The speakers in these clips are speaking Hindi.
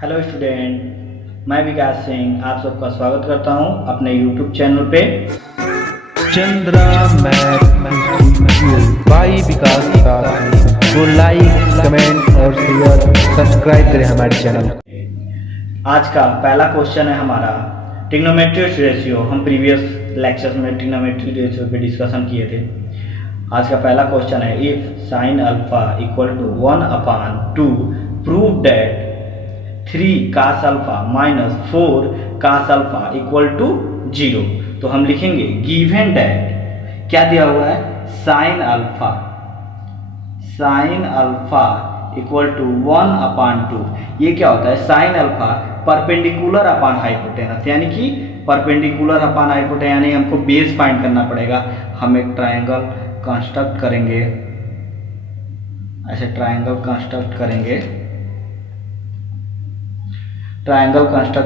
हेलो स्टूडेंट, मैं विकास सिंह आप सबका स्वागत करता हूं अपने यूट्यूब चैनल पे चंद्रा मैथ बाई विकास तो लाइक कमेंट और शेयर सब्सक्राइब करें हमारे चैनल को। आज का पहला क्वेश्चन है हमारा ट्रिग्नोमेट्री रेशियो। हम प्रीवियस लेक्चर्स में ट्रिग्नोमेट्री रेशियो पे डिस्कशन किए थे। आज का पहला क्वेश्चन है if sine alpha equal to 1/2 prove that 3 cos alpha minus 4 cos alpha equal to 0। तो हम लिखेंगे गिवन दैट क्या दिया हुआ है, साइन अल्फा इक्वल टू 1/2। ये क्या होता है, sine alpha perpendicular upon hypotenuse, यानी कि परपेंडिकुलर अपॉन हाइपोटेनस, यानी हमको बेस फाइंड करना पड़ेगा। हम एक ट्रायंगल कंस्ट्रक्ट करेंगे, ऐसे ट्रायंगल कंस्ट्रक्ट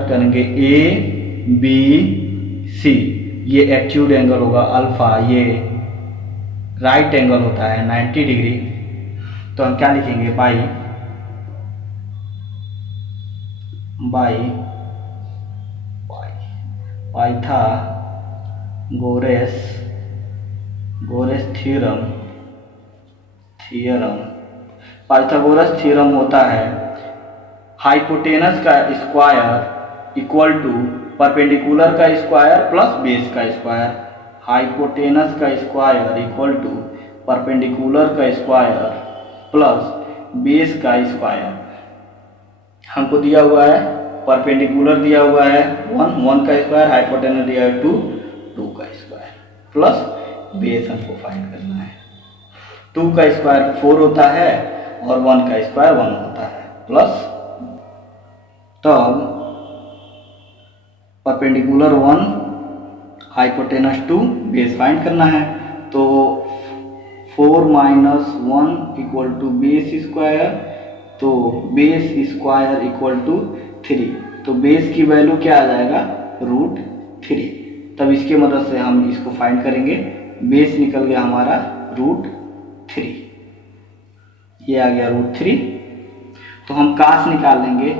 करेंगे ए बी सी। ये एक्यूट एंगल होगा अल्फा, ये राइट एंगल होता है 90 डिग्री। तो हम क्या लिखेंगे, बाई पाइथागोरस थ्योरम होता है हाइपोटेनस का स्क्वायर इक्वल टू परपेंडिकुलर का स्क्वायर प्लस बेस का स्क्वायर। हाइपोटेनस का स्क्वायर इक्वल टू परपेंडिकुलर का स्क्वायर प्लस बेस का स्क्वायर। हमको दिया हुआ है परपेंडिकुलर दिया हुआ है 1 का स्क्वायर, हाइपोटेनस दिया है 2 का स्क्वायर प्लस बेस हमको फाइंड करना है। 2 का स्क्वायर 4 होता है और 1 का स्क्वायर 1 होता है प्लस, तब परपेंडिकुलर 1 हाइपोटेनस 2 बेस फाइंड करना है। तो 4 minus 1 equal to base square, तो बेस स्क्वायर इक्वल टू 3। तो बेस की वैल्यू क्या आ जाएगा, √3। तब इसके मदद से हम इसको फाइंड करेंगे। बेस निकल गया हमारा √3, ये आ गया √3। तो हम कास निकाल लेंगे,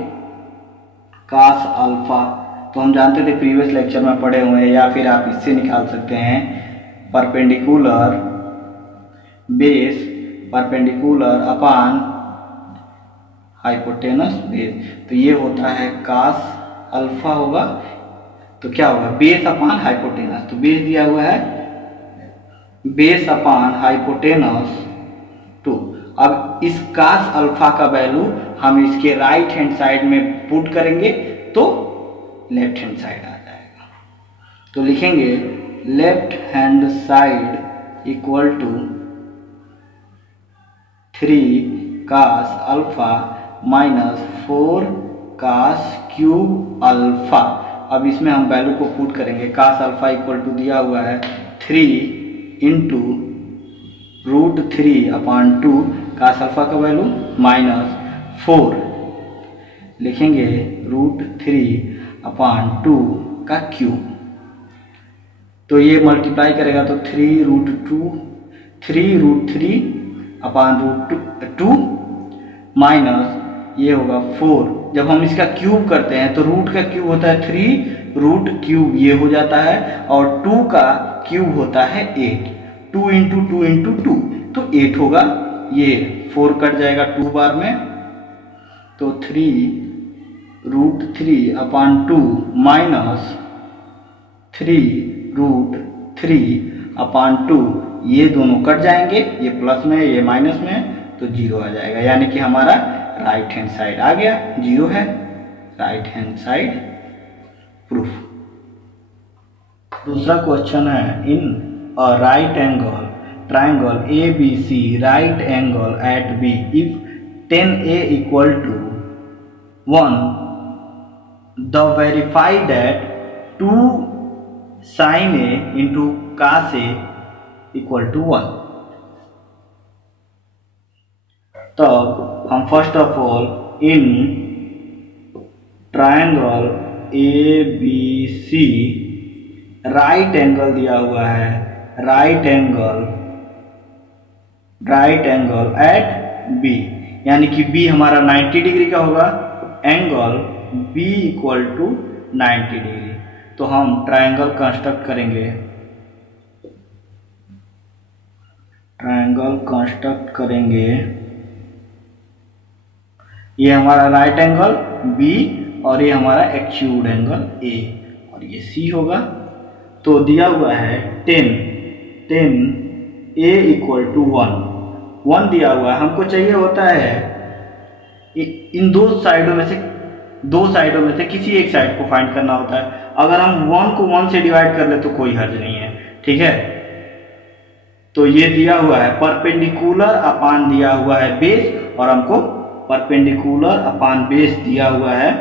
कास अल्फा। तो हम जानते थे प्रीवियस लेक्चर में पढ़े हुए हैं, या फिर आप इससे निकाल सकते हैं perpendicular base perpendicular upon hypotenuse base. तो ये होता है कास अल्फा होगा। तो क्या होगा, बेस अपॉन हाइपोटेनस। तो बेस दिया हुआ है बेस अपॉन हाइपोटेनस 2। अब इस कास अल्फा का वैल्यू हम इसके राइट हैंड साइड में पुट करेंगे तो लेफ्ट हैंड साइड आ जाएगा। तो लिखेंगे left hand side equal to 3 cos alpha minus 4 cos cube alpha. अब इसमें हम वैल्यू को पुट करेंगे। cos अल्फा इक्वल टू दिया हुआ है 3 इंटू √3/2। cos अल्फा का वैल्यू माइनस 4, लिखेंगे √3/2 का क्यूब। तो ये मल्टीप्लाई करेगा तो 3√3/2 माइनस ये होगा 4। जब हम इसका क्यूब करते हैं तो रूट का क्यूब होता है 3, रूट क्यूब ये हो जाता है, और 2 का क्यूब होता है 8। 2 इंटू 2 इंटू 2 तो 8 होगा। ये 4 कट जाएगा 2 बार में, तो 3√3/2 माइनस 3√3/2, ये दोनों कट जाएंगे, ये प्लस में ये माइनस में, तो 0 आ जाएगा। यानी कि हमारा राइट हैंड साइड आ गया, 0 है राइट हैंड साइड प्रूफ। दूसरा क्वेश्चन है in a right angle triangle ABC right angle at B if 10A equal to 1, the verify that 2 sin A into cos A equal to 1। तब हम first of all in triangle ABC right angle दिया हुआ है, राइट एंगल एट बी, यानी कि बी हमारा 90 डिग्री का होगा angle B equal to 90 degree. तो हम ट्रायंगल कंस्ट्रक्ट करेंगे, ट्रायंगल कंस्ट्रक्ट करेंगे। ये हमारा राइट एंगल बी और ये हमारा एक्यूड एंगल ए और ये सी होगा। तो दिया हुआ है 10 ए इक्वल टू 1 दिया हुआ है। हमको चाहिए होता है इन दो साइडों में से किसी एक साइड को फाइंड करना होता है। अगर हम 1 को 1 से डिवाइड कर ले तो कोई हर्ज नहीं है, ठीक है। तो ये दिया हुआ है परपेंडिकुलर अपान दिया हुआ है बेस, और हमको परपेंडिकुलर अपान बेस दिया हुआ है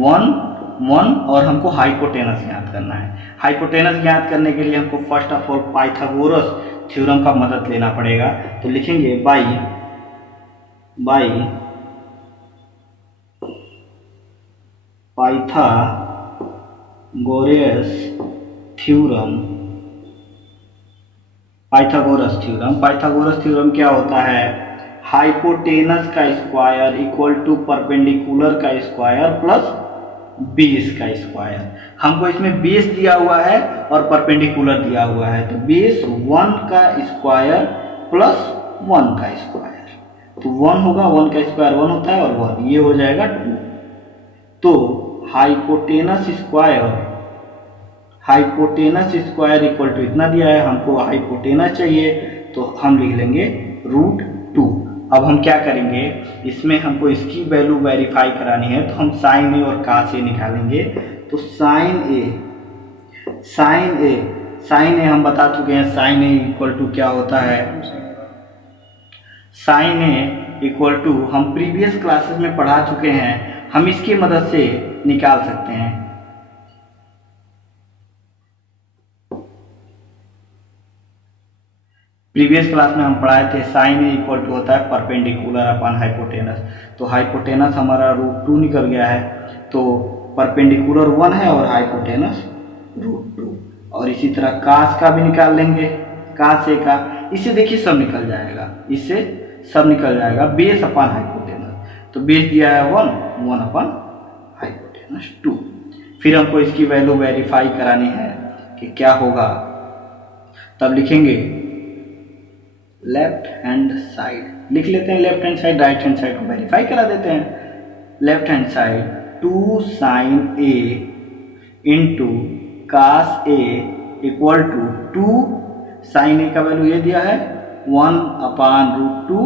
1 और हमको हाइपोटेनस ज्ञात करना है। हाइपोटेनस ज्ञात करने के लिए हमको first of all Pythagoras theorem का मदद लेना पड़ेगा। तो लिखेंगे बाई पाइथागोरस थ्योरम क्या होता है? हाइपोटेनस का स्क्वायर इक्वल टू परपेंडिकुलर का स्क्वायर प्लस बेस का स्क्वायर। हमको इसमें बेस दिया हुआ है और परपेंडिकुलर दिया हुआ है, तो बेस 1 का स्क्वायर प्लस 1 का स्क्वायर, तो 1 होगा, 1 का स्क्वायर 1 होता है और 1 ये हो जाएगा 2। तो हाइपोटेनस स्क्वायर इक्वल टू इतना दिया है, हमको हाइपोटेनस चाहिए तो हम लिख लेंगे √2। अब हम क्या करेंगे, इसमें हमको इसकी वैल्यू वेरीफाई करानी है, तो हम साइन ए और कास ए निकालेंगे। तो साइन ए हम बता चुके हैं, साइन ए इक्वल टू क्या होता है? साइन ए इक्वल टू हम प्रीवियस क्लासेस में पढ़ा चुके हैं, हम इसकी मदद से निकाल सकते हैं। प्रीवियस क्लास में हम पढ़ाए थे साइन ए इक्वल टू होता है परपेंडिकुलर अपॉन हाइपोटेनस। तो हाइपोटेनस हमारा √2 निकल गया है, तो परपेंडिकुलर 1 है और हाइपोटेनस √2। और इसी तरह कास का भी निकाल लेंगे, कास ए का, इससे देखिए सब निकल जाएगा, बेस अपॉन हाइपोटेनस। तो बेस दिया है 1 अपॉन हाइपोटेनस 2। फिर हमको इसकी वैल्यू वेरीफाई करानी है कि क्या होगा, तब लिखेंगे लेफ्ट हैंड साइड लिख लेते हैं, left hand side, right hand side को वेरीफाई करा देते हैं। Left hand side 2 sine A into cos A equal to 2 sine A का वैल्यू ये दिया है 1 अपान √2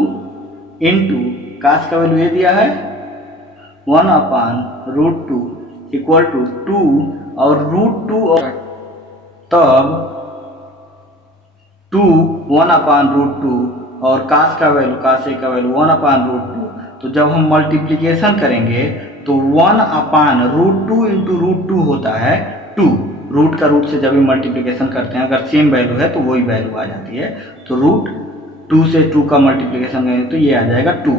इंटू कास का वैल्यू ये दिया है 1 अपान √2 इक्वल टू 2 और √2 और तब 2 1 अपान √2 और कास ए का वैल्यू 1 अपान √2। तो जब हम मल्टीप्लिकेशन करेंगे तो 1 अपान √2 इंटू √2 होता है 2। रूट का रूट से जब भी मल्टीप्लिकेशन करते हैं, अगर सेम वैल्यू है तो वही वैल्यू आ जाती है। तो √2 से 2 का मल्टीप्लिकेशन करेंगे तो ये आ जाएगा 2।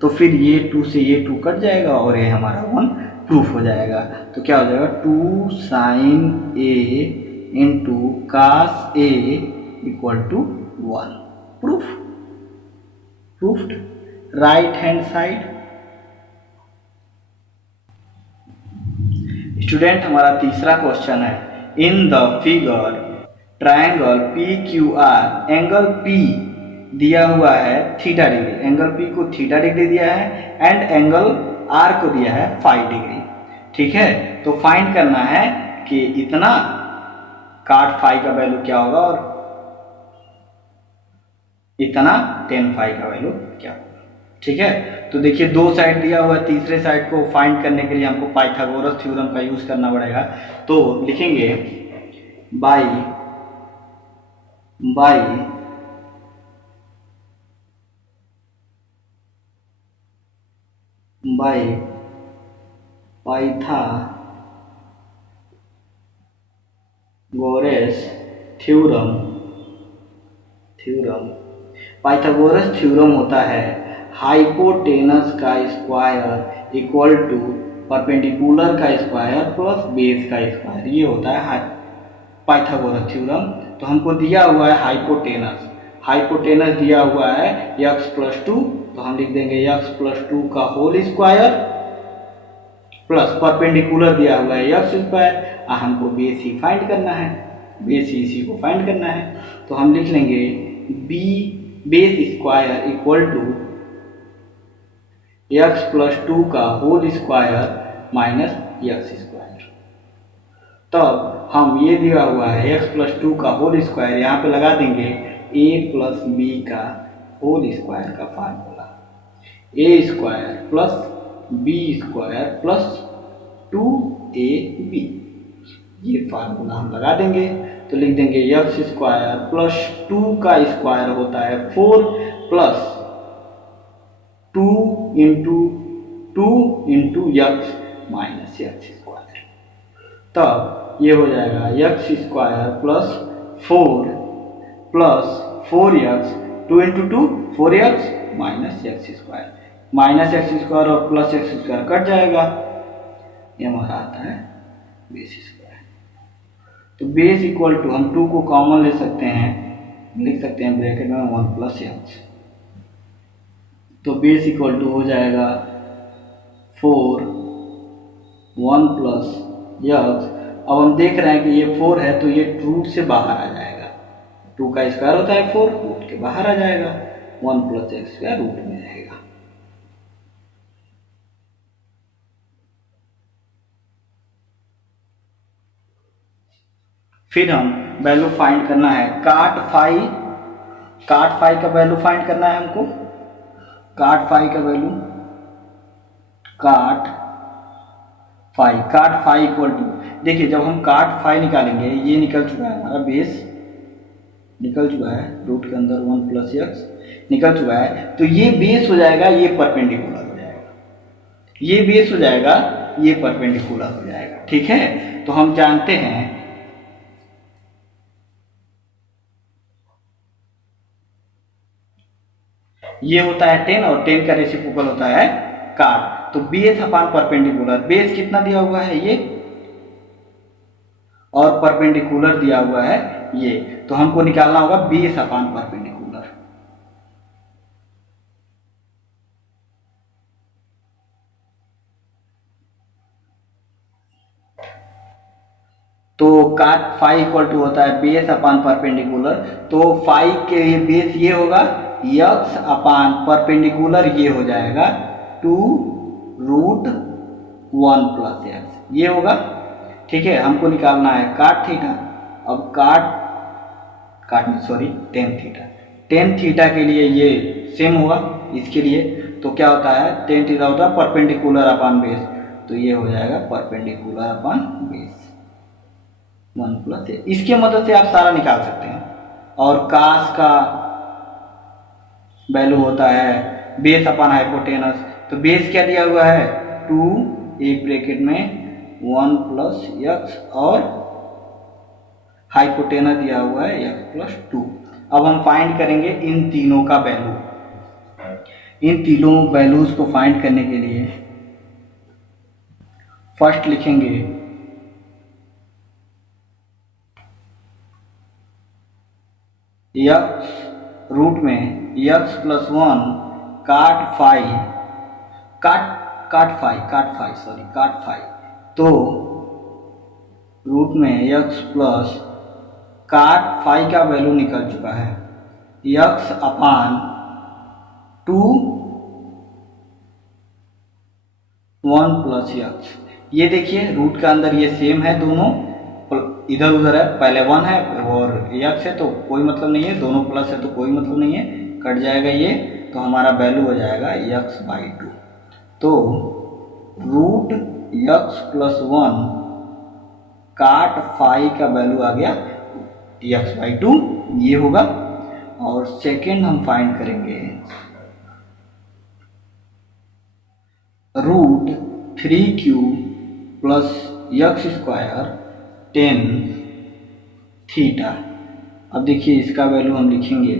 तो फिर ये 2 से ये 2 कट जाएगा और ये हमारा 1 प्रूफ हो जाएगा। तो क्या हो जाएगा 2 sine A into cos A equal to 1। Proofed. Right hand side student, हमारा तीसरा क्वेश्चन है, in the figure triangle PQR angle P दिया हुआ है थीटा डिग्री, एंगल P को थीटा डिग्री दिया है एंड एंगल R को दिया है 5 डिग्री। ठीक है, तो फाइंड करना है कि इतना काट फाई का वैल्यू क्या होगा और इतना tan फाई का वैल्यू क्या होगा। ठीक है, तो देखिए दो साइड दिया हुआ है, तीसरे साइड को फाइंड करने के लिए हमको पाइथागोरस थ्योरम का यूज करना पड़ेगा। तो लिखेंगे बाई पाइथागोरस थ्योरम होता है हाइपोटेनस का स्क्वायर इक्वल टू परपेंडिकुलर का स्क्वायर प्लस बेस का स्क्वायर, ये होता है पाइथागोरस थ्योरम। तो हमको दिया हुआ है हाइपोटेनस दिया हुआ है x प्लस 2, तो हम लिख देंगे x प्लस 2 का होल स्क्वायर प्लस परपेंडिकुलर दिया हुआ है x स्क्वायर। हमको बेस ही फाइंड करना है, बेस ही इसी को फाइंड करना है, तो हम लिख लेंगे b base square equal to x plus 2 का whole square minus x square. तब हम ये दिया हुआ है x प्लस 2 का होल स्क्वायर, यहाँ पे लगा देंगे a प्लस b का होल स्क्वायर का formula, a square plus b square plus 2ab, ये फार्मूला हम लगा देंगे। तो लिख देंगे x स्क्वायर प्लस 2 का स्क्वायर होता है 4 plus 2 into x minus x square. तब ये हो जाएगा x square plus 4 plus 4x 2 into 2 4x minus x square, minus x square और प्लस x स्क्वायर कट जाएगा, ये हमारा आता है बेस स्क्वायर। तो बेस इक्वल टू हम 2 को कॉमन ले सकते हैं, लिख सकते हैं ब्रैकेट में 1 प्लस x, तो बेस इक्वल टू हो जाएगा 4 1 प्लस x। अब हम देख रहे हैं कि ये 4 है तो ये रूट से बाहर आ जाएगा, 2 का स्क्वायर होता है 4, रूट के बाहर आ जाएगा, 1 प्लस x स्क्वायर रूट में रहेगा। फिर हम वैल्यू फाइंड करना है काट फाई का वैल्यू फाइंड करना है हमको। काट फाई का वैल्यू, काट फाई इक्वल टू, देखिए जब हम काट फाई निकालेंगे, ये निकल चुका है हमारा बेस, निकल चुका है रूट के अंदर 1 प्लस x निकल चुका है, तो ये बेस हो जाएगा, ये परपेंडिकुलर हो जाएगा, ये बेस हो जाएगा, ये परपेंडिकुलर हो जाएगा। ठीक है, तो हम जानते हैं ये होता है 10 और 10 का रेसिप्रोकल होता है काट। तो बेस अपान परपेंडिकुलर, बेस कितना दिया हुआ है ये, और परपेंडिकुलर दिया हुआ है ये, तो हमको निकालना होगा बेस अपान परपेंडिकुलर। तो काट फाई इक्वल टू होता है बेस अपान परपेंडिकुलर, तो फाई के लिए बेस ये होगा x अपान परपेंडिकुलर, ये हो जाएगा 2 रूट 1 प्लस x, ये होगा। ठीक है, हमको निकालना है काट थीटा। अब टेन थीटा, टेन थीटा के लिए ये सेम होगा इसके लिए, तो क्या होता है टेन थीटा होता है परपेंडिकुलर अपान बेस, तो ये हो जाएगा परपेंडिकुलर अपान बेस 1 प्लस x। इसके मदद से आप सारा निकाल सकते हैं। और कास का वैल्यू होता है बेस अपान हाइपोटेनस, तो बेस क्या दिया हुआ है 2, एक ब्रैकेट में 1 प्लस x, और हाइपोटेनस दिया हुआ है x प्लस 2। अब हम फाइंड करेंगे इन तीनों का वैल्यू। इन तीनों वैल्यूज को फाइंड करने के लिए फर्स्ट लिखेंगे x रूट में x प्लस 1 काट फाई, तो रूट में x प्लस काट फाई का वैल्यू निकल चुका है x अपान 2 1 प्लस x। ये देखिए रूट का अंदर ये सेम है, दोनों इधर उधर है, पहले 1 है और x है तो कोई मतलब नहीं है, दोनों प्लस है तो कोई मतलब नहीं है, कट जाएगा ये, तो हमारा वैल्यू हो जाएगा x/2। तो रूट x प्लस 1 काट फाई का वैल्यू आ गया x/2, ये होगा। और सेकेंड हम फाइंड करेंगे root 3q plus x square 10 theta. अब देखिए इसका वैल्यू हम लिखेंगे,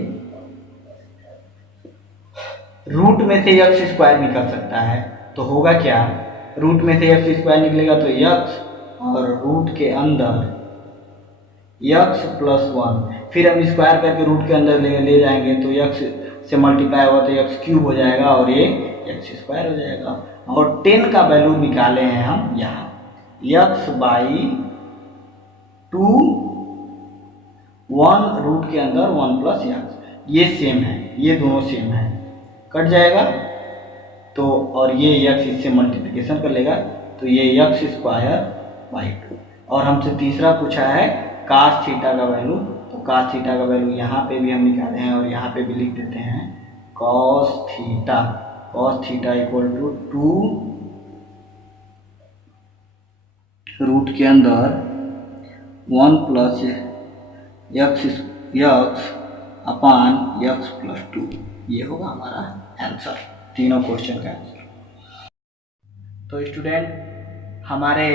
रूट में से x स्क्वायर निकल सकता है, तो होगा क्या, रूट में से x स्क्वायर निकलेगा तो x, और रूट के अंदर यक्स प्लस 1, फिर हम स्क्वायर करके रूट के अंदर ले जाएंगे तो यक्स से मल्टीप्लाई होगा तो यक्स क्यूब हो जाएगा और ये एक्स स्क्वायर हो जाएगा। और 10 का वैल्यू निकाले हैं हम यहाँ, यक्स बाई 2 1 रूट के अंदर 1 प्लस यक्स, ये सेम है, ये दोनों सेम है, कट जाएगा तो, और ये यक्स इससे मल्टीप्लिकेशन कर लेगा तो ये यक्स स्क्वायर बाई 2। और हमसे तीसरा पूछा है कास थीटा का वैल्यू, तो कास थीटा का वैल्यू यहाँ पे भी हम निकाले हैं और यहाँ पे भी लिख देते हैं cos theta equal to 2 root के अंदर 1 plus x upon x plus 2, ये होगा हमारा आंसर, तीनों क्वेश्चन का आंसर। तो स्टूडेंट हमारे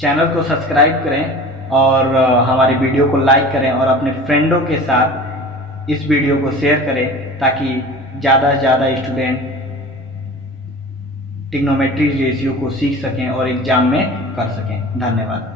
चैनल को सब्सक्राइब करें और हमारी वीडियो को लाइक करें और अपने फ्रेंडों के साथ इस वीडियो को शेयर करें ताकि ज़्यादा से ज़्यादा स्टूडेंट ट्रिग्नोमेट्री रेशियो को सीख सकें और एग्ज़ाम में कर सकें। धन्यवाद।